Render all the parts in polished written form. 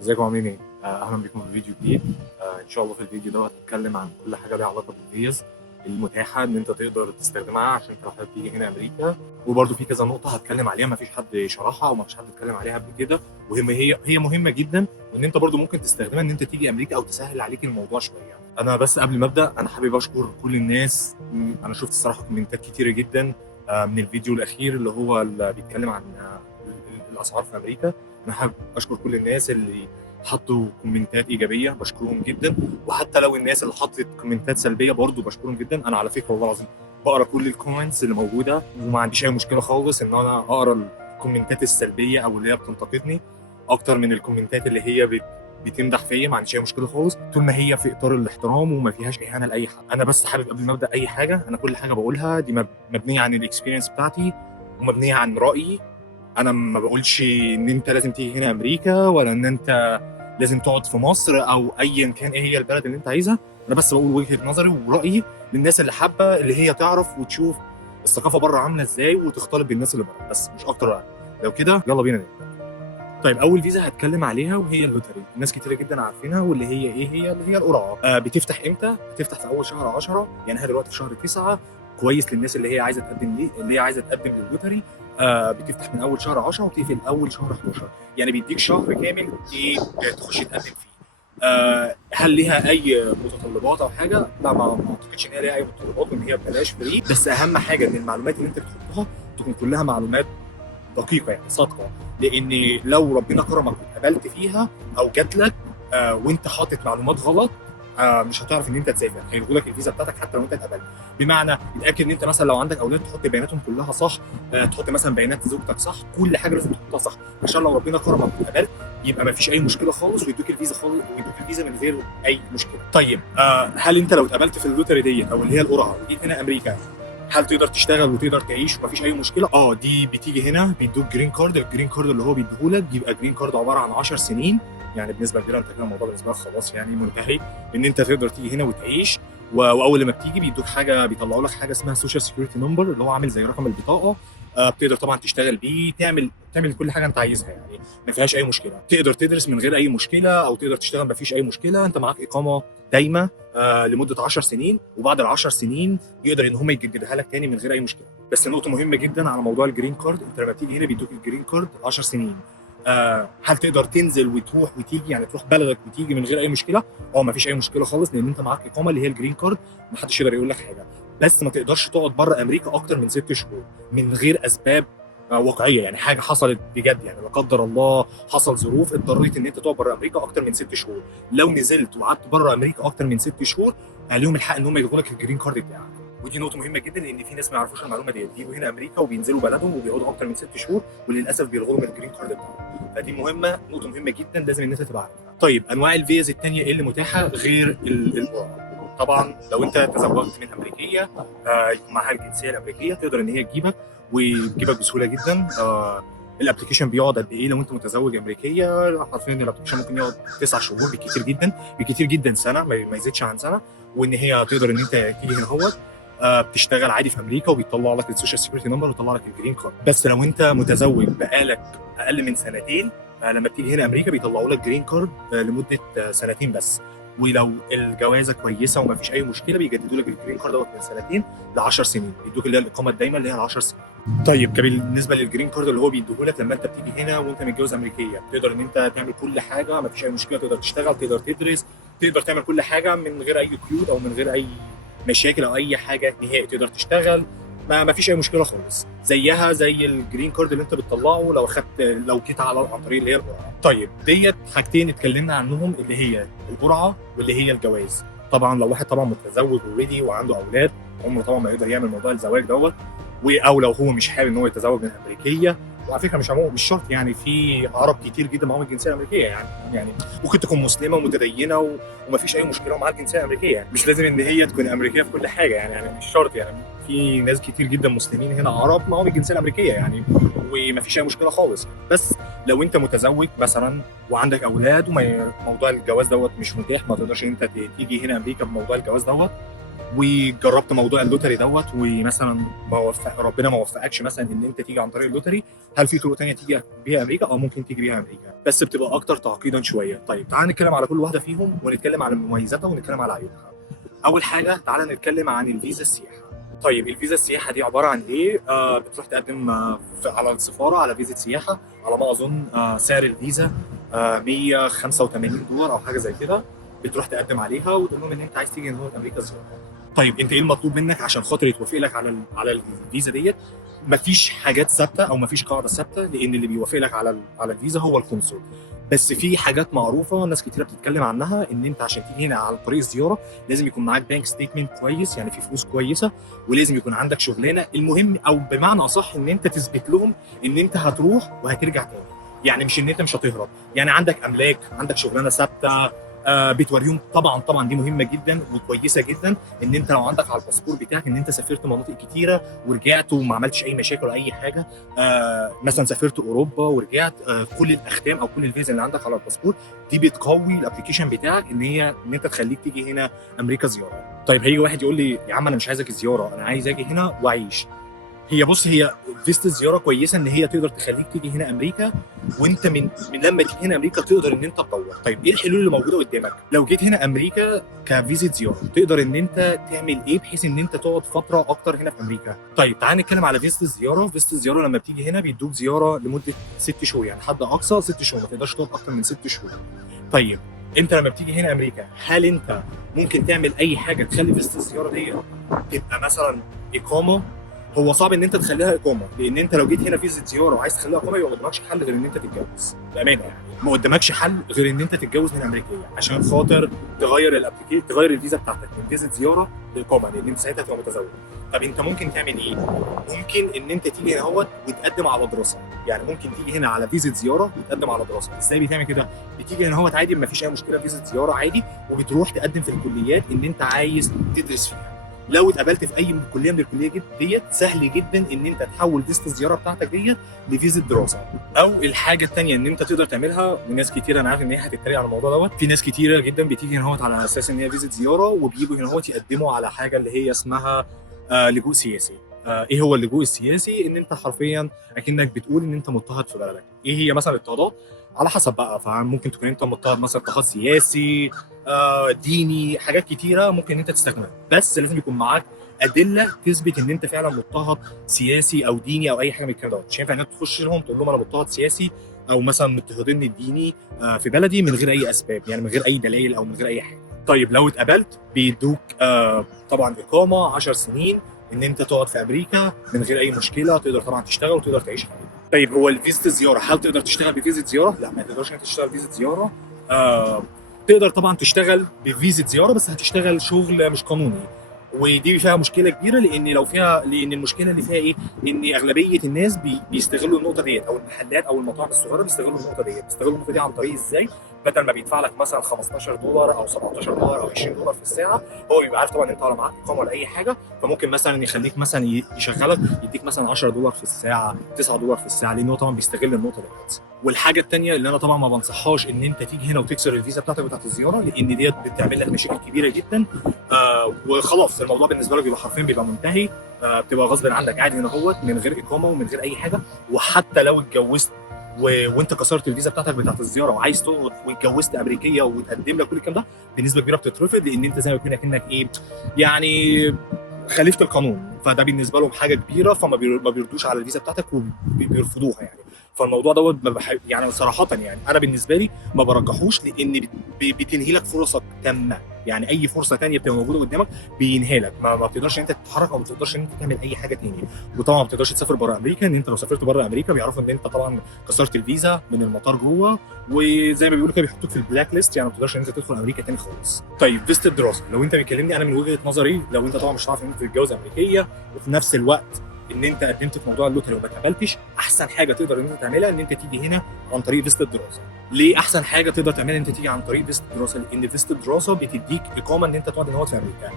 ازيكم عاملين ايه؟ اهلا بكم في فيديو جديد. ان شاء الله في الفيديو ده هنتكلم عن كل حاجه ليها علاقه بالفيز المتاحه ان انت تقدر تستخدمها عشان لو حابب تيجي هنا امريكا. وبرده في كذا نقطه هتكلم عليها ما فيش حد شرحها وما فيش حد اتكلم عليها قبل كده، وهي مهمه جدا، وان انت برده ممكن تستخدمها ان انت تيجي امريكا او تسهل عليك الموضوع شويه. انا بس قبل ما ابدا انا حابب اشكر كل الناس. انا شفت الصراحه كومنتات كتيره جدا من الفيديو الاخير اللي هو اللي بيتكلم عن الاسعار في امريكا. انا حابب اشكر كل الناس اللي حطوا كومنتات ايجابيه، بشكرهم جدا. وحتى لو الناس اللي حطت كومنتات سلبيه برضو بشكرهم جدا. انا على فكره والله العظيم بقرا كل الكومنتس اللي موجوده، وما عنديش اي مشكله خالص ان انا اقرا الكومنتات السلبيه او اللي هي بتنتقدني اكتر من الكومنتات اللي هي بتمدح فيا. ما عنديش اي مشكله خالص طول ما هي في اطار الاحترام وما فيهاش اهانه لاي حد. انا بس حابب قبل ما ابدا اي حاجه، انا كل حاجه بقولها دي مبنيه عن الاكسبيرينس بتاعتي ومبنيه عن رايي. انا ما بقولش ان انت لازم تيجي هنا امريكا ولا ان انت لازم تقعد في مصر او ايا كان ايه هي البلد اللي انت عايزها. انا بس بقول وجهه نظري ورايي للناس اللي حابه اللي هي تعرف وتشوف الثقافه بره عامله ازاي وتختلط بالناس اللي بره، بس مش اكتر يعني. لو كده يلا بينا نبدا. طيب اول فيزا هتكلم عليها وهي اللوتري، ناس كتير جدا عارفينها، واللي هي ايه هي اللي هي القرعه. بتفتح امتى؟ بتفتح في اول شهر 10، يعني احنا دلوقتي في شهر 9. كويس للناس اللي هي عايزه تقدم ليه، اللي هي عايزه تقدم للوتري. بتفتح من اول شهر 10 وبتقفل اول شهر 11، يعني بيديك شهر كامل تخش تقدم فيه. هل ليها اي متطلبات او حاجه؟ لا، ما اعتقدش ان هي ليها اي متطلبات وان هي ببلاش فري. بس اهم حاجه ان المعلومات اللي انت بتحطها تكون كلها معلومات دقيقه، يعني صادقه. لان لو ربنا كرمك واتقبلت فيها او جات لك وانت حاطط معلومات غلط، مش هتعرف ان انت تسافر. هيلغوا لك الفيزا بتاعتك حتى لو انت اتقبلت. بمعنى اتاكد ان انت مثلا لو عندك اولاد تحط بياناتهم كلها صح، تحط مثلا بيانات زوجتك صح، كل حاجه لازم تحطها صح عشان لو ربنا كرمك واتقبلت يبقى ما فيش اي مشكله خالص ويدوك الفيزا خالص، ويدوك الفيزا من غير اي مشكله. طيب هل انت لو اتقبلت في اللوتري ديت او اللي هي القرعه وجيت هنا امريكا، هل تقدر تشتغل وتقدر تعيش ومفيش اي مشكله؟ دي بتيجي هنا بيدوك جرين كارد. الجرين كارد اللي هو بيديهولك بيبقى جرين كارد عباره عن 10 سنين، يعني بنسبه كبيره انت كده الموضوع بالنسبه لك خلاص يعني منتهي ان انت تقدر تيجي هنا وتعيش. واول لما بتيجي بيدوك حاجه، بيطلعوا لك حاجه اسمها سوشيال سكيورتي نمبر اللي هو عامل زي رقم البطاقه. بتقدر طبعا تشتغل بيه، تعمل كل حاجه انت عايزها، يعني ما فيهاش اي مشكله. تقدر تدرس من غير اي مشكله او تقدر تشتغل ما فيش اي مشكله. انت معاك اقامه دايمه لمده 10 سنين، وبعد ال 10 سنين يقدر ان هم يجددها لك تاني من غير اي مشكله. بس نقطه مهمه جدا على موضوع الجرين كارد، انت لما بتيجي هنا بيدوك الجرين كارد 10 سنين. هل تقدر تنزل وتروح وتيجي، يعني تروح بلدك وتيجي من غير اي مشكله؟ ما فيش اي مشكله خالص لان انت معاك اقامه اللي هي الجرين كارد، ما حدش يقدر يقول لك حاجه. بس ما تقدرش تقعد بره امريكا اكتر من 6 شهور من غير اسباب واقعيه، يعني حاجه حصلت بجد، يعني لا قدر الله حصل ظروف اضطريت ان انت تقعد بره امريكا اكتر من 6 شهور. لو نزلت وقعدت بره امريكا اكتر من 6 شهور عليهم الحق ان هم يلغوا لك الجرين كارد بتاعك. ودي نقطه مهمه جدا لان في ناس ما يعرفوش المعلومه دي، بيجوا هنا امريكا وبينزلوا بلدهم وبيقعدوا اكتر من 6 شهور وللاسف بيلغوا لهم الجرين كارد بتاعهم. فدي نقطه مهمه جدا لازم ان انت تبقى عارفها. طيب انواع الفيز الثانيه ايه اللي متاحه غير القرعه؟ طبعا لو انت تزوجت من امريكيه يكون معاها الجنسيه الامريكيه تقدر ان هي تجيبك وتجيبك بسهوله جدا. الابلكيشن بيقعد قد ايه لو انت متزوج امريكيه؟ عارفين ان الابلكيشن ممكن يقعد 9 شهور بالكثير جدا، بالكثير جدا سنه، ما يزيدش عن سنه. وان هي تقدر ان انت تيجي هنا اهوت بتشتغل عادي في امريكا وبيطلع لك السوشيال سيكيورتي نمبر ويطلع لك الجرين كارد. بس لو انت متزوج بقالك اقل من سنتين لما بتيجي هنا امريكا بيطلعوا لك جرين كارد لمده سنتين بس. ولو الجوازه كويسه وما فيش اي مشكله بيجددوا لك الجرين كارد دوت من سنتين ل 10 سنين، بيدوك اللي هي الاقامه الدايمه اللي هي ال 10 سنين. طيب بالنسبه للجرين كارد اللي هو بيديهولك لما انت بتيجي هنا وانت متجوز امريكيه، تقدر ان انت تعمل كل حاجه ما فيش اي مشكله، تقدر تشتغل، تقدر تدرس، تقدر تعمل كل حاجه من غير اي قيود او من غير اي مشاكل او اي حاجه نهائي. تقدر تشتغل، ما فيش اي مشكله خالص، زيها زي الجرين كارد اللي انت بتطلعه لو جيت عن طريق اللي هي القرعه. طيب ديت حاجتين اتكلمنا عنهم اللي هي القرعه واللي هي الجواز. طبعا لو واحد طبعا متزوج اوريدي وعنده اولاد عمره طبعا ما يقدر يعمل موضوع الزواج دوت، او لو هو مش حابب ان هو يتزوج من امريكيه. وعلى فكره مش شرط، يعني في عرب كتير جدا معاهم الجنسيه الامريكيه، يعني ممكن تكون مسلمه ومتدينه ومفيش اي مشكله ومعاها الجنسيه الامريكيه، يعني مش لازم ان هي تكون امريكيه في كل حاجه، يعني مش شرط. يعني في ناس كتير جدا مسلمين هنا عرب معاهم الجنسيه الامريكيه يعني، ومفيش اي مشكله خالص. بس لو انت متزوج مثلا وعندك اولاد وموضوع الجواز دوت مش متاح، ما تقدرش ان انت تيجي هنا امريكا بموضوع الجواز دوت، وجربت موضوع اللوتري دوت، ومثلا ربنا ما وفقكش مثلا ان انت تيجي عن طريق اللوتري، هل في طرق تانية تيجي بيها امريكا؟ ممكن تيجي بيها امريكا، بس بتبقى اكتر تعقيدا شويه. طيب تعال نتكلم على كل واحده فيهم، ونتكلم على مميزاتها ونتكلم على عيوبها. اول حاجه تعال نتكلم عن الفيزا السياحه. طيب الفيزا السياحه دي عباره عن ايه؟ بتروح تقدم على السفاره على فيزا سياحه، على ما اظن سعر الفيزا $185 او حاجه زي كده. بتروح تقدم عليها وتقول لهم ان انت عايز تيجي هنا امريكا زياره. طيب انت ايه المطلوب منك عشان خاطر يتوافق لك على الفيزا ديت؟ مفيش حاجات ثابته او مفيش قاعده ثابته، لان اللي بيوافق لك على الفيزا هو القنصل. بس في حاجات معروفه ناس كتيره بتتكلم عنها، ان انت عشان تيجي هنا على طريق الزياره لازم يكون معاك بانك ستيتمنت كويس، يعني في فلوس كويسه، ولازم يكون عندك شغلانه. المهم او بمعنى اصح ان انت تثبت لهم ان انت هتروح وهترجع تاني، يعني مش ان انت مش هتهرب، يعني عندك املاك، عندك شغلانه ثابته. بتوريهم طبعا دي مهمه جدا وكويسه جدا، ان انت لو عندك على الباسبور بتاعك ان انت سافرت مناطق كتيره ورجعت وما عملتش اي مشاكل ولا اي حاجه. مثلا سافرت اوروبا ورجعت، كل الاختام او كل الفيزا اللي عندك على الباسبور دي بتقوي الابلكيشن بتاعك ان انت تخليك تيجي هنا امريكا زياره. طيب هيجي واحد يقول لي يا عم انا مش عايزك زياره، انا عايز اجي هنا واعيش. هي فيزا الزياره كويسه ان هي تقدر تخليك تيجي هنا امريكا، وانت من لما تيجي هنا امريكا تقدر ان انت تدور. طيب ايه الحلول اللي موجوده قدامك لو جيت هنا امريكا كفيزا زياره؟ تقدر ان انت تعمل ايه بحيث ان انت تقعد فتره اكتر هنا في امريكا؟ طيب تعال نتكلم على فيزا الزياره. فيزا الزياره لما بتيجي هنا بيدوك زياره لمده 6 شهور، يعني حد اقصى 6 شهور، ما تقدرش تقعد اكتر من 6 شهور. طيب انت لما بتيجي هنا امريكا، هل انت ممكن تعمل اي حاجه تخلي فيزا الزياره دي تبقى مثلا اقامه؟ هو صعب ان انت تخليها اقامه، لان انت لو جيت هنا فيزا زياره وعايز تخليها اقامه يبقى ما قدامكش حل غير ان انت تتجوز، بامانه يعني ما قدامكش حل غير ان انت تتجوز من امريكيه عشان خاطر تغير الفيزا بتاعتك من فيزا زياره لاقامه، لان انت ساعتها هتبقى متزوج. طب انت ممكن تعمل ايه؟ ممكن ان انت تيجي هنا اهوت وتقدم على دراسه، يعني ممكن تيجي هنا على فيزا زياره وتقدم على دراسه. ازاي بتعمل كده؟ بتيجي هنا اهوت عادي، ما فيش اي مشكله، فيزا زياره عادي، وبتروح تقدم في الكليات اللي انت عايز تدرس فيها. لو اتقبلت في اي كليه من الكليه ديت سهل جدا ان انت تحول فيزا الزياره بتاعتك ديت لفيزا دراسه. او الحاجه الثانيه ان انت تقدر تعملها، وناس كتير انا عارف ان هي هتتريق على الموضوع دوت، في ناس كتيره جدا بتيجي هنا هوت على اساس ان هي فيزا زياره، وبييجوا هنا هوت يقدموا على حاجه اللي هي اسمها لجوء سياسي. ايه هو اللجوء السياسي؟ ان انت حرفيا اكنك بتقول ان انت مضطهد في بلدك. ايه هي مثلا الاضطهادات؟ على حسب بقى، فممكن تكون انت مضطهد مثلا اضطهاد سياسي، ديني، حاجات كتيره ممكن انت تستخدمها، بس لازم يكون معاك ادله تثبت ان انت فعلا مضطهد سياسي او ديني او اي حاجه من الكلام دوت. مش هينفع انك تخش لهم تقول لهم انا مضطهد سياسي او مثلا مضطهدين الديني في بلدي من غير اي اسباب، يعني من غير اي دلائل او من غير اي حاجه. طيب لو اتقبلت بيدوك طبعا اقامه 10 سنين ان انت تقعد في امريكا من غير اي مشكله، تقدر طبعا تشتغل وتقدر تعيش حياتك. طيب هو الفيزا الزياره، هل تقدر تشتغل بفيزا زياره؟ لا، ما تقدرش انت تشتغل فيزا زياره. تقدر طبعا تشتغل بفيزا زياره، بس هتشتغل شغل مش قانوني، ودي فيها مشكله كبيره، لان المشكله اللي فيها ايه؟ ان اغلبيه الناس بيستغلوا النقطه ديت، او المحلات او المطاعم الصغيره بيستغلوا النقطه دي عن طريق ازاي؟ بدل ما بيدفع لك مثلا $15 او $17 او $20 في الساعه، هو بيبقى عارف طبعا انت ولا معاك اقامه ولا اي حاجه، فممكن مثلا يخليك مثلا يشغلك يديك مثلا $10 في الساعه، $9 في الساعه، لان هو طبعا بيستغل النقطه ديت. والحاجه الثانيه اللي انا طبعا ما بنصحهاش ان انت تيجي هنا وتكسر الفيزا بتاعتك بتاعت الزياره، لان ديت بتعمل لك مشاكل كبيره جدا. وخلاص الموضوع بالنسبه لك بيبقى حرفيا بيبقى منتهي. بتبقى غصب عنك قاعد هنا اهوت من غير اقامه ومن غير اي حاجه. وحتى لو اتجوزت وانت كسرت الفيزا بتاعتك بتاعت الزياره وعايز تقعد واتجوزت امريكيه وتقدم لك كل الكلام ده، بنسبه كبيره بتترفض، لان انت زي ما يكون اكنك ايه يعني خالفت القانون. فده بالنسبه لهم حاجه كبيره، فما بيردوش على الفيزا بتاعتك وبيرفضوها يعني. فالموضوع دوت يعني صراحه يعني انا بالنسبه لي ما برجحوش، لان بتنهي لك فرصك تامه، يعني اي فرصه ثانيه بتبقى موجوده قدامك بينهي لك، ما بتقدرش ان انت تتحرك او ما بتقدرش ان انت تعمل اي حاجه ثانيه. وطبعا ما بتقدرش تسافر بره امريكا، ان انت لو سافرت بره امريكا بيعرفوا ان انت طبعا كسرت الفيزا من المطار جوه، وزي ما بيقولوا كده بيحطوك في البلاك ليست، يعني ما بتقدرش ان انت تدخل امريكا ثاني خالص. طيب فيزا الدراسه، لو انت بتكلمني انا من وجهه نظري، لو انت طبعا مش هتعرف ان انت تتجوز امريكيه وفي نفس الوقت ان انت قدمت في موضوع اللوتري وما اتقبلتش، احسن حاجه تقدر ان انت تعملها ان انت تيجي هنا عن طريق فيزا الدراسه. ليه احسن حاجه تقدر تعملها ان انت تيجي عن طريق فيزا الدراسه؟ لان فيزا الدراسه بتديك اقامه ان انت تقعد هنا في امريكا.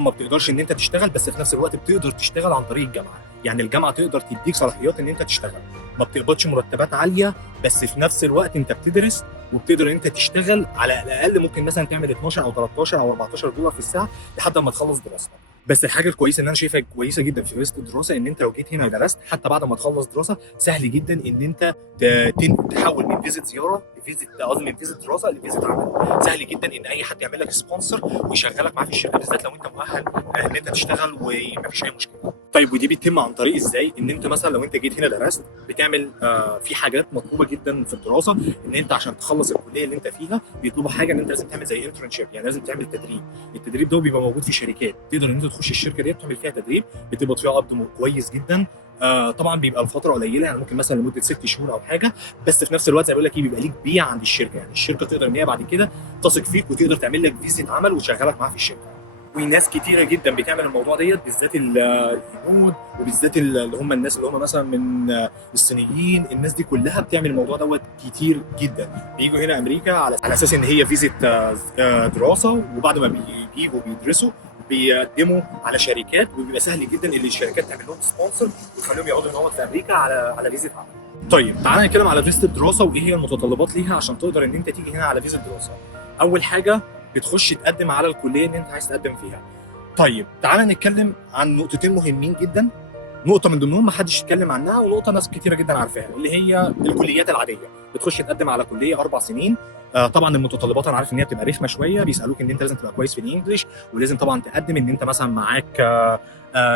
ما بتقدرش ان انت تشتغل، بس في نفس الوقت بتقدر تشتغل عن طريق الجامعه، يعني الجامعه تقدر تديك صلاحيات ان انت تشتغل. ما بتقبضش مرتبات عاليه، بس في نفس الوقت انت بتدرس وبتقدر ان انت تشتغل على الاقل ممكن مثلا تعمل 12 او 13 او 14 دولار في الساعه لحد ما تخلص دراستك. بس الحاجه الكويسه ان انا شايفها كويسه جدا في فيزا الدراسه ان انت لو جيت هنا ودرست حتى بعد ما تخلص دراسه سهل جدا ان انت تحول من فيزا زياره لفيزا، قصدي من فيزا دراسه لفيزا عمل. سهل جدا ان اي حد يعمل لك سبونسر ويشغلك معاه في الشركه، بالذات لو انت مؤهل ان انت تشتغل ومفيش اي مشكله. طيب ودي بتتم عن طريق ازاي؟ ان انت مثلا لو انت جيت هنا درست بتعمل في حاجات مطلوبه جدا في الدراسه، ان انت عشان تخلص الكليه اللي انت فيها بيطلبوا حاجه ان انت لازم تعمل زي انترنشيب، يعني لازم تعمل تدريب. التدريب ده بيبقى موجود في شركات، تقدر ان انت تخش الشركه دي تعمل فيها تدريب، بتقبض فيها قبض كويس جدا. طبعا بيبقى الفتره قليله، يعني ممكن مثلا لمده 6 شهور او حاجه، بس في نفس الوقت زي ما بقول لك بيبقى ليك بيع عند الشركه، يعني الشركه تقدر ان هي بعد كده تثق فيك وتقدر تعمل لك فيزا عمل وتشغلك معاها في الشركه. وناس كتيره جدا بتعمل الموضوع ديت، بالذات الهنود وبالذات اللي هم الناس اللي هم مثلا من الصينيين. الناس دي كلها بتعمل الموضوع دوت كتير جدا، بيجوا هنا امريكا على اساس ان هي فيزا دراسه، وبعد ما بيجوا بيدرسوا بيقدموا على شركات، وبيبقى سهل جدا ان الشركات تعمل لهم سبونسر وتخليهم يقعدوا هنا في امريكا على فيزا عمل. طيب تعالى نتكلم على فيزا الدراسه وايه هي المتطلبات ليها عشان تقدر ان انت تيجي هنا على فيزا الدراسه. اول حاجه بتخش تقدم على الكليه اللي انت عايز تقدم فيها. طيب تعالى نتكلم عن نقطتين مهمين جدا، نقطه من ضمنهم ما حدش يتكلم عنها ونقطه ناس كتيره جدا عارفاها، اللي هي الكليات العاديه. بتخش تقدم على كليه 4 سنين. طبعا المتطلبات انا عارف ان هي بتبقى رخمه شويه، بيسالوك ان انت لازم تبقى كويس في الانجليش، ولازم طبعا تقدم ان انت مثلا معاك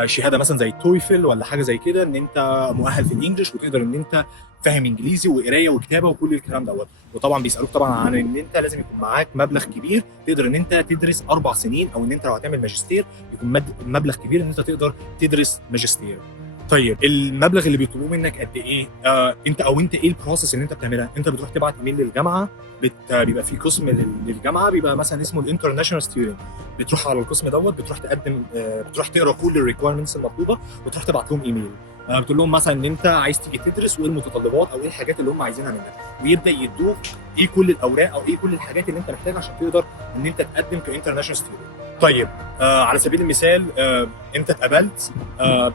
شهاده مثلا زي تويفل ولا حاجه زي كده، ان انت مؤهل في الانجليش وتقدر ان انت فاهم انجليزي وقرايه وكتابه وكل الكلام دوت. وطبعا بيسالوك طبعا عن ان انت لازم يكون معاك مبلغ كبير تقدر ان انت تدرس 4 سنين، او ان انت لو هتعمل ماجستير يكون مبلغ كبير ان انت تقدر تدرس ماجستير. طيب المبلغ اللي بيطلبوه منك قد ايه؟ انت ايه البروسيس اللي انت بتعملها؟ انت بتروح تبعت ايميل للجامعه، بيبقى في قسم للجامعه بيبقى مثلا اسمه الانترناشونال ستودنت، بتروح على القسم دوت، بتروح تقدم، بتروح تقرا كل الريكويرمنتس المطلوبه وتروح تبعت لهم ايميل. بتقول لهم مثلا ان انت عايز تيجي تدرس وايه المتطلبات او ايه الحاجات اللي هم عايزينها منك، ويبدا يدوك ايه كل الاوراق او ايه كل الحاجات اللي انت محتاجها عشان تقدر ان انت تقدم كانترناشونال ستودنت. طيب على سبيل المثال انت اتقبلت،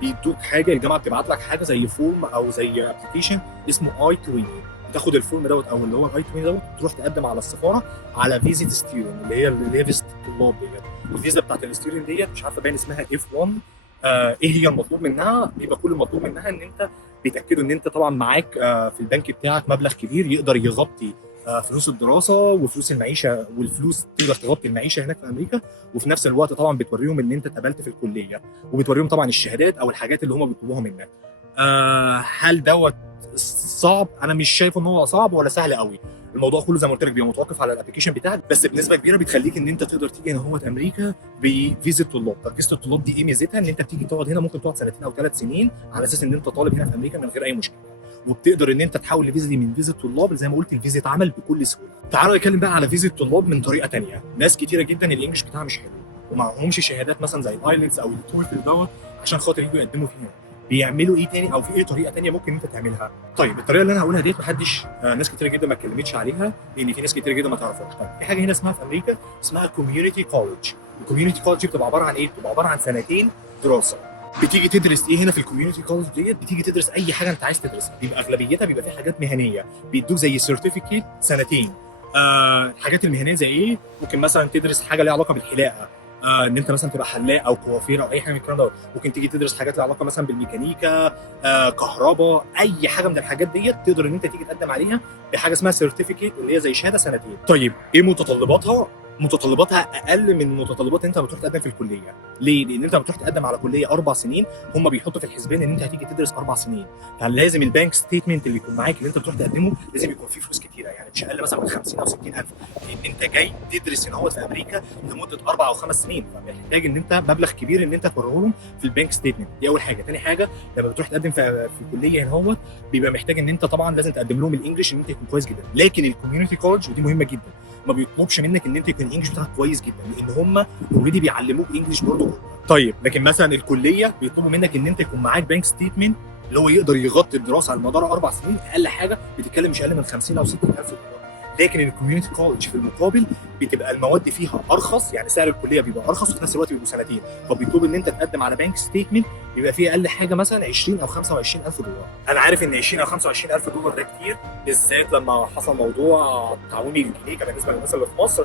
بيدوك حاجه، الجامعه بتبعت لك حاجه زي فورم او زي ابلكيشن اسمه اي 20. تاخد الفورم دوت او اللي هو الاي 20 دوت، تروح تقدم على السفاره على فيزا ستودنت، اللي هي فيزا الطلاب ديت. الفيزا بتاعت الستودنت ديت مش عارفه باين اسمها اف 1. ايه هي المطلوب منها؟ بيبقى كل المطلوب منها ان انت بيتاكدوا ان انت طبعا معاك في البنك بتاعك مبلغ كبير يقدر يغطي فلوس الدراسه وفلوس المعيشه، والفلوس تقدر تغطي المعيشه هناك في امريكا. وفي نفس الوقت طبعا بتوريهم ان انت اتقبلت في الكليه، وبتوريهم طبعا الشهادات او الحاجات اللي هم بيطلبوها منك. هل دوت صعب؟ انا مش شايف ان هو صعب ولا سهل قوي. الموضوع كله زي ما قلت لك بيبقى متوقف على الابلكيشن بتاعك، بس بنسبه كبيره بتخليك ان انت تقدر تيجي هنا هو امريكا بفيزا طلاب. طب فيزا الطلاب دي ايه ميزتها؟ ان انت بتيجي تقعد هنا، ممكن تقعد 2 أو 3 سنين على اساس ان انت طالب هنا في امريكا من غير اي مشكله، وبتقدر ان انت تحول الفيزا دي من فيزا طلاب زي ما قلت لفيزا عمل بكل سهوله. تعالوا نتكلم بقى على فيزا طلاب من طريقه ثانيه. ناس كتيره جدا الانجليش بتاعها مش حلو ومعهمش شهادات مثلا زي الايلتس او التويفل دوت عشان خاطر يجوا يقدموا فيها، بيعملوا ايه تاني او في ايه طريقه تانيه ممكن انت تعملها؟ طيب الطريقه اللي انا هقولها ديت محدش ناس كتير جدا ما اتكلمتش عليها، لان في ناس كتير جدا ما تعرفهاش. طيب في حاجه هنا اسمها في امريكا اسمها كوميونتي كولج. الكوميونتي كولج بتبقى عباره عن ايه؟ بتبقى عباره عن 2 سنين دراسه. بتيجي تدرس ايه هنا في الكوميونتي كولج ديت؟ بتيجي تدرس اي حاجه انت عايز تدرسها، بيبقى اغلبيتها بيبقى فيها حاجات مهنيه، بيدوك زي سيرتيفيكيت 2 سنين. الحاجات المهنيه زي ايه؟ ممكن مثلا تدرس حاجه ليها علاقه بالحلاقه، ان انت مثلا تبقى حلاق او كوافير او اي حاجه من الكلام ده. ممكن تيجي تدرس حاجات لها علاقه مثلا بالميكانيكا، كهرباء، اي حاجه من الحاجات ديت تقدر ان انت تيجي تقدم عليها بحاجه اسمها سيرتيفيكيت اللي هي زي شهاده 2 سنين. طيب ايه متطلباتها؟ متطلباتها اقل من متطلبات انت بتروح تقدم في الكليه. ليه؟ لان انت بتروح تقدم على كليه 4 سنين، هم بيحطوا في الحسبان ان انت هتيجي تدرس 4 سنين، فلازم البانك ستيتمنت اللي يكون معاك اللي انت بتروح تقدمه لازم يكون فيه فلوس كتيره، يعني مش اقل مثلا من 50 او 60 الف، لان انت جاي تدرس هنا في امريكا لمده 4 أو 5 سنين، فمحتاج ان انت مبلغ كبير ان انت توريه لهم في البانك ستيتمنت. دي اول حاجه. ثاني حاجه لما بتروح تقدم في كليه هنا بيبقى محتاج ان انت طبعا لازم تقدم لهم الانجليش ان انت يكون كويس جدا، لكن الكوميونتي كولج ودي مهمه جدا ما بيطلبش منك ان انت يكون الانجليش بتاعك كويس جدا، لان هم اوريدي بيعلموك انجليش برضه. طيب لكن مثلا الكليه بيطلبوا منك ان انت يكون معاك بانك ستيتمنت اللي هو يقدر يغطي الدراسه على مدار 4 سنين، اقل حاجه بتتكلم مش اقل من 50 او 60 الف دولار. لكن الكوميونتي كولج في المقابل بتبقى المواد فيها ارخص، يعني سعر الكليه بيبقى ارخص وفي نفس الوقت بيبقوا سنتين، فبيطلب ان انت تقدم على بنك ستيتمنت بيبقى فيه اقل حاجه مثلا 20 او 25 الف دولار. انا عارف ان 20 او 25 الف دولار ده كتير، بالذات لما حصل موضوع تعويم الجنيه كان بالنسبه للناس اللي في مصر.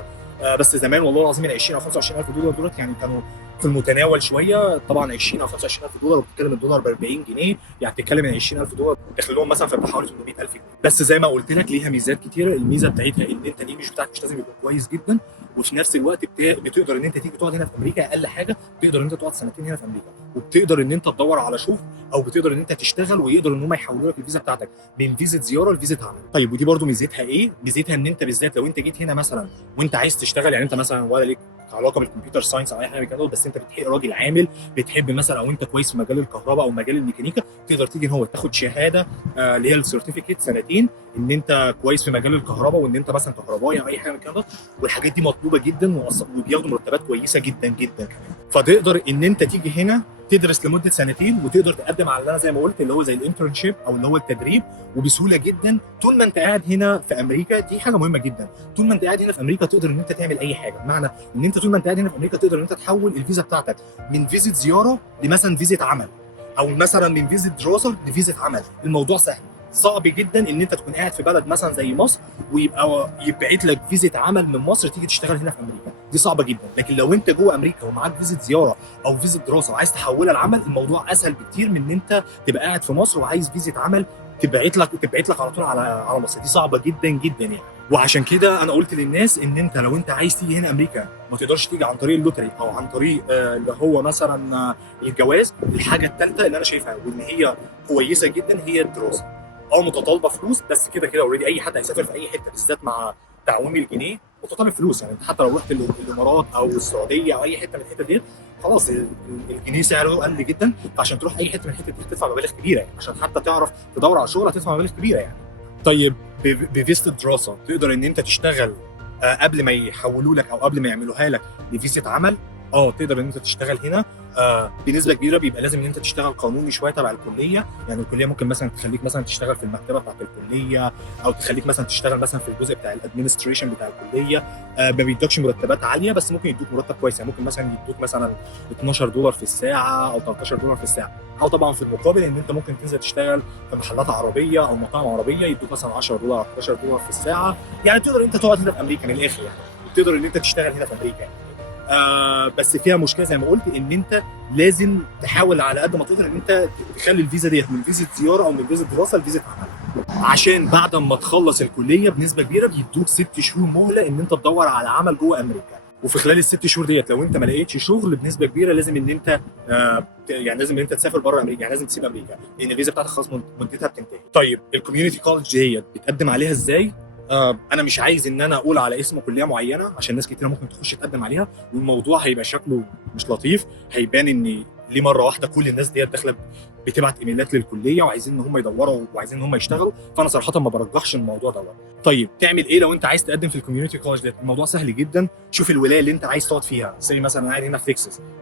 بس زمان والله العظيم ال 20 او 25 الف دولار دولت يعني كانوا في المتناول شويه. طبعا 20 او 25 الف دولار، وبتتكلم الدولار ب 40 جنيه، يعني بتتكلم ان 20 الف دولار داخل لهم مثلا في حوالي 800 الف جنيه. بس زي ما قلت لك ليها ميزات كتيره. الميزه بتاعتها ان انت الانجليش بتاعك مش لازم يكون كويس جدا، وفي نفس الوقت بتقدر ان انت تيجي تقعد هنا في امريكا. اقل حاجه تقدر ان انت تقعد سنتين هنا في امريكا، وبتقدر ان انت تدور على شغل، او بتقدر ان انت تشتغل، ويقدر ان هم يحولوا لك الفيزا بتاعتك من فيزا زياره لفيزا عمل. طيب ودي برده ميزتها ايه؟ ميزتها ان انت بالذات لو انت جيت هنا مثلا وانت عايز تشتغل، يعني انت مثلا ولا ليك علاقه بالكمبيوتر ساينس او اي حاجه كده، بس انت بتحب راجل عامل، بتحب مثلا او انت كويس في مجال الكهرباء او مجال الميكانيكا، تقدر تيجي هو تاخد شهاده اللي هي السيرتيفيكيت سنتين ان انت كويس في مجال الكهرباء، وان انت مثلا كهربائي او اي حاجه من كده. والحاجات دي مطلوبه جدا وبياخدوا مرتبات كويسه جدا جدا كمان. فتقدر ان انت تيجي هنا تدرس لمده سنتين، وتقدر تقدم على اللي انا زي ما قلت اللي هو زي الانترنشيب او اللي هو التدريب، وبسهوله جدا. طول ما انت قاعد هنا في امريكا، دي حاجه مهمه جدا، طول ما انت قاعد هنا في امريكا تقدر ان انت تعمل اي حاجه. بمعنى ان انت طول ما انت قاعد هنا في امريكا تقدر ان انت تحول الفيزا بتاعتك من فيزا زياره لمثلا فيزا عمل، او مثلا من فيزا دراسه لفيزا عمل. الموضوع سهل. صعب جدا ان انت تكون قاعد في بلد مثلا زي مصر يبعت لك فيزا عمل من مصر تيجي تشتغل هنا في امريكا، دي صعبه جدا. لكن لو انت جوه امريكا ومعاك فيزا زياره او فيزا دراسه وعايز تحولها لعمل، الموضوع اسهل بكتير من ان انت تبقى قاعد في مصر وعايز فيزا عمل تبعت لك على طول على مصر. دي صعبه جدا جدا يعني. وعشان كده انا قلت للناس ان انت لو انت عايز تيجي هنا امريكا ما تقدرش تيجي عن طريق اللوتري او عن طريق اللي هو مثلا الجواز. الحاجه الثالثه اللي انا شايفها وان هي كويسه جدا هي الدراسه. متطالبه فلوس، بس كده كده اوريدي اي حد هيسافر في اي حته بالذات مع تعويم الجنيه متطالب فلوس. يعني انت حتى لو رحت الامارات او السعوديه او اي حته من الحتت دي، خلاص الجنيه سعره قل جدا، فعشان تروح اي حته من الحتت دي هتدفع مبالغ كبيره يعني. عشان حتى تعرف تدور على شغل هتدفع مبالغ كبيره يعني. طيب بفيزا الدراسه تقدر ان انت تشتغل قبل ما يحولوا لك او قبل ما يعملوها لك لفيزا عمل. تقدر ان انت تشتغل هنا بنسبه كبيره. بيبقى لازم ان انت تشتغل قانوني شويه تبع الكليه. يعني الكليه ممكن مثلا تخليك مثلا تشتغل في المكتبه بتاعت الكليه، او تخليك مثلا تشتغل مثلا في الجزء بتاع الادمنستريشن بتاع الكليه. ما بيدوكش مرتبات عاليه، بس ممكن يدوك مرتب كويس. يعني ممكن مثلا يدوك مثلا 12 دولار في الساعه او 13 دولار في الساعه. او طبعا في المقابل ان انت ممكن تنزل تشتغل في محلات عربيه او مطاعم عربيه يدوك مثلا 10 دولار 11 دولار في الساعه. يعني تقدر انت تقعد هنا في امريكا من الاخر يعني، وتقدر ان انت تشتغل هنا في امريكا يعني. بس فيها مشكله زي ما قلت، ان انت لازم تحاول على قد ما تقدر ان انت تخلي الفيزا ديت من فيزا زياره او من فيزا دراسه لفيزا عمل، عشان بعد ما تخلص الكليه بنسبه كبيره بيدوك 6 شهور مهله ان انت تدور على عمل جوه امريكا. وفي خلال ال6 شهور ديت لو انت ما لقيتش شغل بنسبه كبيره لازم ان انت يعني لازم ان انت تسافر بره امريكا. يعني لازم تسيب امريكا لان الفيزا بتاعتك خلاص مدتها بتنتهي. طيب الكوميونتي كولج ديت بتقدم عليها ازاي؟ انا مش عايز ان انا اقول على اسم كليه معينه عشان ناس كتير ممكن تخش تقدم عليها والموضوع هيبقى شكله مش لطيف. هيبان ان ليه مره واحده كل الناس ديت داخله بتبعت ايميلات للكليه وعايزين ان هم يدوروا وعايزين ان هم يشتغلوا. فانا صراحه ما برجحش الموضوع دوت. طيب تعمل ايه لو انت عايز تقدم في الكوميونتي كولج ديت؟ الموضوع سهل جدا. شوف الولايه اللي انت عايز تقعد فيها. زي مثلا انا قاعد هنا في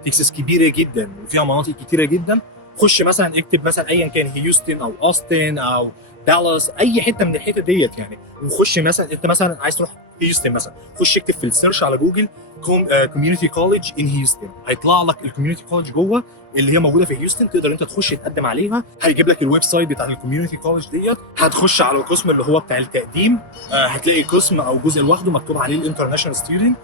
تكساس كبيره جدا وفيها مناطق كتيره جدا. خش مثلا اكتب مثلا ايا كان هيوستن او اوستن او دالاس، اي حته من الحتت ديت يعني. وخش مثلا انت مثلا عايز تروح هيوستن مثلا، خش اكتب في السيرش على جوجل كوميونتي كولج ان هيوستن، هيطلع لك الكوميونتي كولج جوه اللي هي موجوده في هيوستن. تقدر انت تخش تقدم عليها. هيجيب لك الويب سايت بتاع الكوميونتي كولج ديت. هتخش على القسم اللي هو بتاع التقديم. هتلاقي قسم او جزء لوحده مكتوب عليه الانترناشونال ستودنت.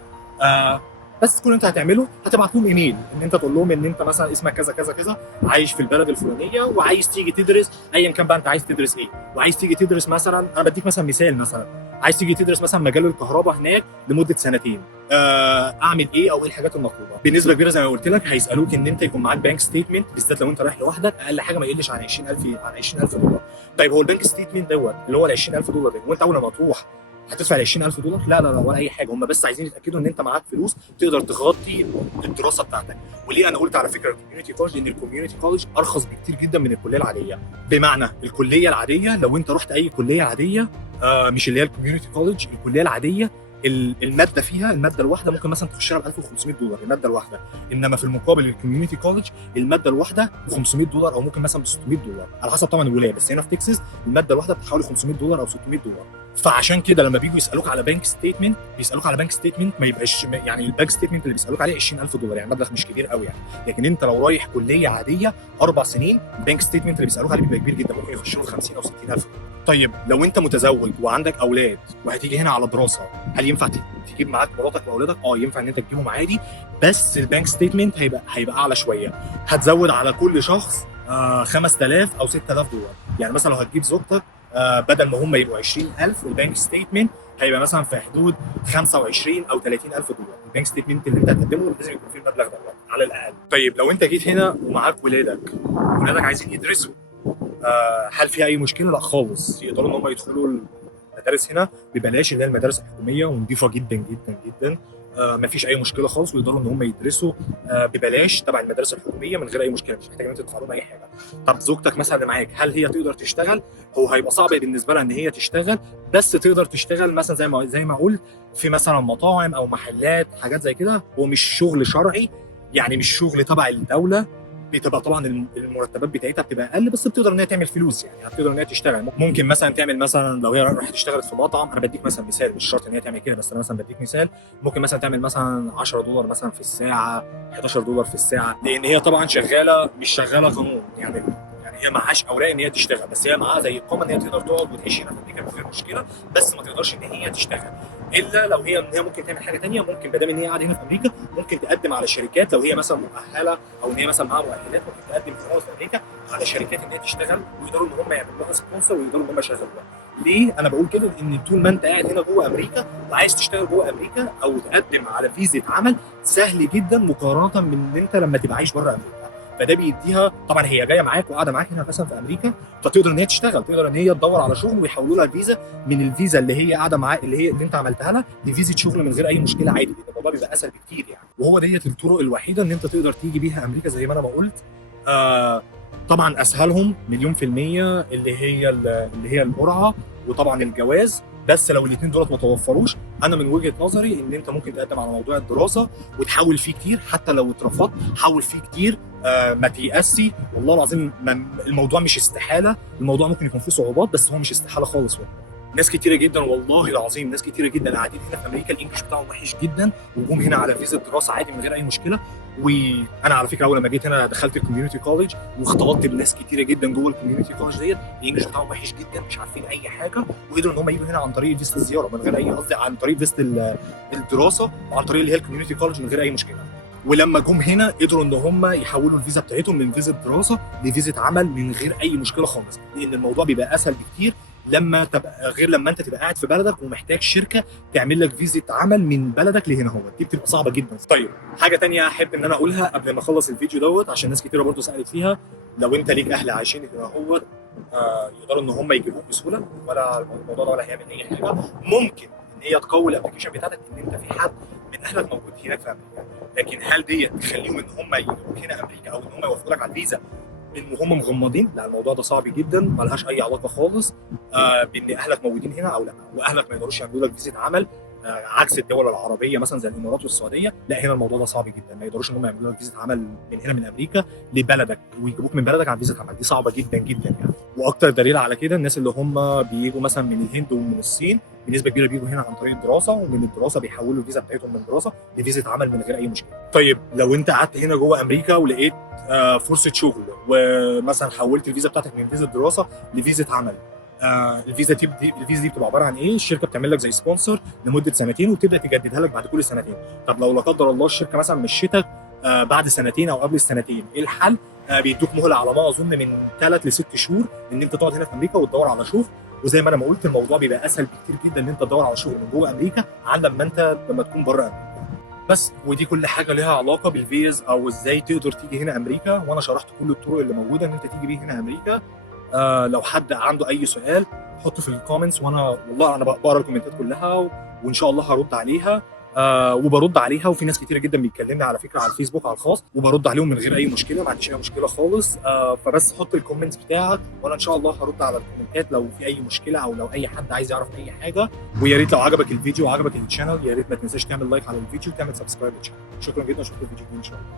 بس كل انت هتعمله هتبعت لهم ايميل ان انت تقول لهم ان انت مثلا اسمك كذا كذا كذا، عايش في البلد الفلانيه وعايز تيجي تدرس ايا كان بقى انت عايز تدرس ايه. وعايز تيجي تدرس مثلا، انا بديك مثلا مثال، مثلا عايز تيجي تدرس مثلا مجال الكهرباء هناك لمده سنتين. اعمل ايه او ايه الحاجات المطلوبه؟ بنسبه كبيره زي ما قلت لك هيسالوك ان انت يكون معاك بانك ستيتمنت، بالذات لو انت رايح لوحدك اقل حاجه ما يقلش عن 20000 دولار. طيب هو البانك ستيتمنت دوت اللي هو ال 20000 دولار ده، وانت اول ما تروح هتدفع ال 20000 دولار؟ لا لا لا ولا اي حاجه. هم بس عايزين يتاكدوا ان انت معاك فلوس تقدر تغطي الدراسه بتاعتك. وليه انا قلت على فكره الكوميونتي كولج؟ لان الكوميونتي كولج ارخص بكتير جدا من الكليه العاديه. بمعنى الكليه العاديه لو انت رحت اي كليه عاديه مش اللي هي الكوميونتي كولج، الكليه العاديه الماده فيها، الماده الواحده ممكن مثلا تخشها ب 1500 دولار الماده الواحده، انما في المقابل الكوميونتي كولج الماده الواحده ب 500 دولار او ممكن مثلا ب 600 دولار على حسب طبعا الولايه، بس هنا في تكساس الماده الواحده بحوالي 500 دولار او 600 دولار. فعشان كده لما بييجوا يسالوك على بنك ستيتمنت بيسالوك على بنك ستيتمنت ما يبقاش يعني البنك ستيتمنت اللي بيسالوك عليه 20000 دولار، يعني مبلغ مش كبير قوي يعني. لكن انت لو رايح كليه عاديه 4 سنين البنك ستيتمنت اللي بيسالوك عليه بيبقى كبير جدا، ممكن يخش له 50 او 60000. طيب لو انت متزوج وعندك اولاد وهتيجي هنا على دراسه، هل ينفع تجيب معاك مراتك واولادك؟ ينفع ان انت تجيبهم عادي، بس البنك ستيتمنت هيبقى اعلى شويه، هتزود على كل شخص 5000 او 6000 دولار. يعني مثلا لو هتجيب زوجتك بدل ما هم يبقوا 20000 البنك ستيتمنت هيبقى مثلا في حدود 25 او 30000 دولار. البنك ستيتمنت اللي انت هتقدمه لازم يكون فيه المبلغ ده على الاقل. طيب لو انت جيت هنا ومعاك ولادك عايزين يدرسوا، هل في اي مشكله؟ لا خالص، يقدروا ان هم يدخلوا المدارس هنا ببلاش، اللي هي المدارس الحكوميه ونضيفه جدا جدا جدا. مفيش اي مشكله خالص، ويقدروا ان هم يدرسوا ببلاش تبع المدارس الحكوميه من غير اي مشكله، مش محتاج ان انت تدفع لهم اي حاجه. طب زوجتك مثلا اللي معاك هل هي تقدر تشتغل؟ هو هيبقى صعب بالنسبه لها ان هي تشتغل، بس تقدر تشتغل مثلا زي ما قلت في مثلا مطاعم او محلات حاجات زي كده، هو مش شغل شرعي يعني مش شغل تبع الدوله، بتبقى طبعا المرتبات بتاعتها بتبقى اقل، بس بتقدر ان هي تعمل فلوس، يعني بتقدر ان هي تشتغل. ممكن مثلا تعمل مثلا لو هي راحت اشتغلت في مطعم، انا بديك مثلا مثال مش شرط ان هي تعمل كده، بس انا مثلا بديك مثال، ممكن مثلا تعمل مثلا 10 دولار مثلا في الساعه، 11 دولار في الساعه، لان هي طبعا شغاله مش شغاله قانون، يعني هي معهاش اوراق ان هي تشتغل، بس هي معاها زي اقامه ان هي تقدر تقعد وتعيش هنا في امريكا من غير مشكله، بس ما تقدرش ان هي تشتغل. الا لو هي ممكن تعمل حاجه ثانيه، ممكن ما دام ان هي قاعده هنا في امريكا ممكن تقدم على شركات، لو هي مثلا مؤهله او ان هي مثلا معاها مؤهلات ممكن تقدم في امريكا على شركات ان هي تشتغل، ويقدروا ان هم يعملوا لها سبونسر ويقدروا ان هم يشغلوها. ليه انا بقول كده؟ لان طول ما انت قاعد هنا جوه امريكا وعايز تشتغل جوه امريكا او تقدم على فيزا عمل سهل جدا مقارنه من ان انت لما تبقى عايش بره امريكا. فده بيديها طبعا، هي جايه معاك وقاعده معاك هنا مثلا في امريكا، فتقدر ان هي تشتغل، تقدر ان هي تدور على شغل ويحولوا لها الفيزا من الفيزا اللي هي قاعده معاك اللي انت عملتها لها لفيزا شغل من غير اي مشكله عادي جدا. الموضوع بيبقى اسهل بكتير يعني، وهو ديت الطرق الوحيده ان انت تقدر تيجي بيها امريكا زي ما انا ما قلت. طبعا اسهلهم مليون في المية اللي هي القرعه وطبعا الجواز، بس لو الاثنين دولت ما توفروش انا من وجهه نظري ان انت ممكن تقدم على موضوع الدراسه وتحاول فيه كتير، حتى لو اترفضت حاول فيه كتير، ما تيأسي والله العظيم. الموضوع مش استحاله، الموضوع ممكن يكون فيه صعوبات بس هو مش استحاله خالص. ناس كتيره جدا والله العظيم، ناس كتيره جدا قاعدين هنا في امريكا الانجليش بتاعهم وحش جدا وجم هنا على فيزا دراسه عادي من غير اي مشكله. وانا على فكره اول لما جيت هنا دخلت الكوميونتي كولج واختلطت بناس كتيره جدا جوه الكوميونتي كولج ديت، الانجليش بتاعهم وحش جدا مش عارفين اي حاجه، وقدروا ان هم يجوا هنا عن طريق فيزا الزياره من غير اي، قصدي عن طريق فيزا الدراسه وعن طريق اللي هي الكوميونتي كولج من غير اي مشكله. ولما جم هنا قدروا ان هم يحولوا الفيزا بتاعتهم من فيزا دراسه لفيزا عمل من غير اي مشكله خالص، لان الموضوع بيبقى اسهل بكتير لما تبقى غير لما انت تبقى قاعد في بلدك ومحتاج شركه تعمل لك فيزا عمل من بلدك لهنا، هو دي بتبقى صعبه جدا. طيب حاجه تانية احب ان انا اقولها قبل ما اخلص الفيديو دوت، عشان ناس كتيره برضو سالت فيها، لو انت ليك اهل عايشين هنا هو يقدروا ان هم يجيبوك بسهوله، ولا الموضوع ده ولا هيعمل اي حاجه، ممكن ان هي تقوي الابلكيشن بتاعتك ان انت في حد من اهلك موجود هناك في امريكا، لكن هل دي تخليهم ان هم يجيبوك هنا امريكا او ان هم يوفروا لك على الفيزا من وهم مغمضين؟ لا، الموضوع ده صعب جدا، ملهاش اي علاقه خالص بان اهلك موجودين هنا او لا، واهلك ما يقدروش يعملوا لك فيزا عمل عكس الدول العربيه مثلا زي الامارات والسعوديه. لا، هنا الموضوع ده صعب جدا، ما يقدروش ان هم يعملوا لك فيزا عمل من هنا من امريكا لبلدك ويجيبوك من بلدك على فيزا عمل، دي صعبه جدا جدا يعني. واكتر دليل على كده الناس اللي هم بييجوا مثلا من الهند ومن الصين بنسبه كبيره بيجوا هنا عن طريق الدراسه، ومن الدراسه بيحولوا الفيزا بتاعتهم من دراسه لفيزا عمل من غير اي مشكله. طيب لو انت قعدت هنا جوه امريكا ولقيت فرصه شغل ومثلا حولت الفيزا بتاعتك من فيزا دراسه لفيزا عمل، الفيزا دي بتبقى عباره عن ايه؟ الشركه بتعمل لك زي سبونسر لمده سنتين وبتبدا تجددها لك بعد كل سنتين. طب لو لا قدر الله الشركه مثلا مشيتك بعد سنتين او قبل السنتين، ايه الحل؟ بيدوك مهله على ما اظن من 3 ل 6 شهور ان انت تقعد هنا في امريكا وتدور على شغل، وزي ما انا ما قلت الموضوع بيبقى اسهل بكتير جدا ان انت تدور على شغل من جوه امريكا عن لما تكون بره امريكا. بس ودي كل حاجه ليها علاقه بالفيز او ازاي تقدر تيجي هنا امريكا، وانا شرحت كل الطرق اللي موجوده ان انت تيجي بيه هنا امريكا. لو حد عنده اي سؤال حطه في الكومنتس، وانا والله انا بقرا الكومنتات كلها وان شاء الله هرد عليها. وبرد عليها، وفي ناس كتيره جدا بيتكلمني على فكره على الفيسبوك على الخاص، وبرد عليهم من غير اي مشكله، ما عنديش اي مشكله خالص. فبس حط الكومنت بتاعك وانا ان شاء الله هرد على الكومنتات لو في اي مشكله، او لو اي حد عايز يعرف اي حاجه. ويا ريت لو عجبك الفيديو وعجبك الشانل، يا ريت ما تنساش تعمل لايك على الفيديو وتعمل سبسكرايب للشانل. شكرا جدا، اشوفكم في الفيديو الجاي ان شاء الله.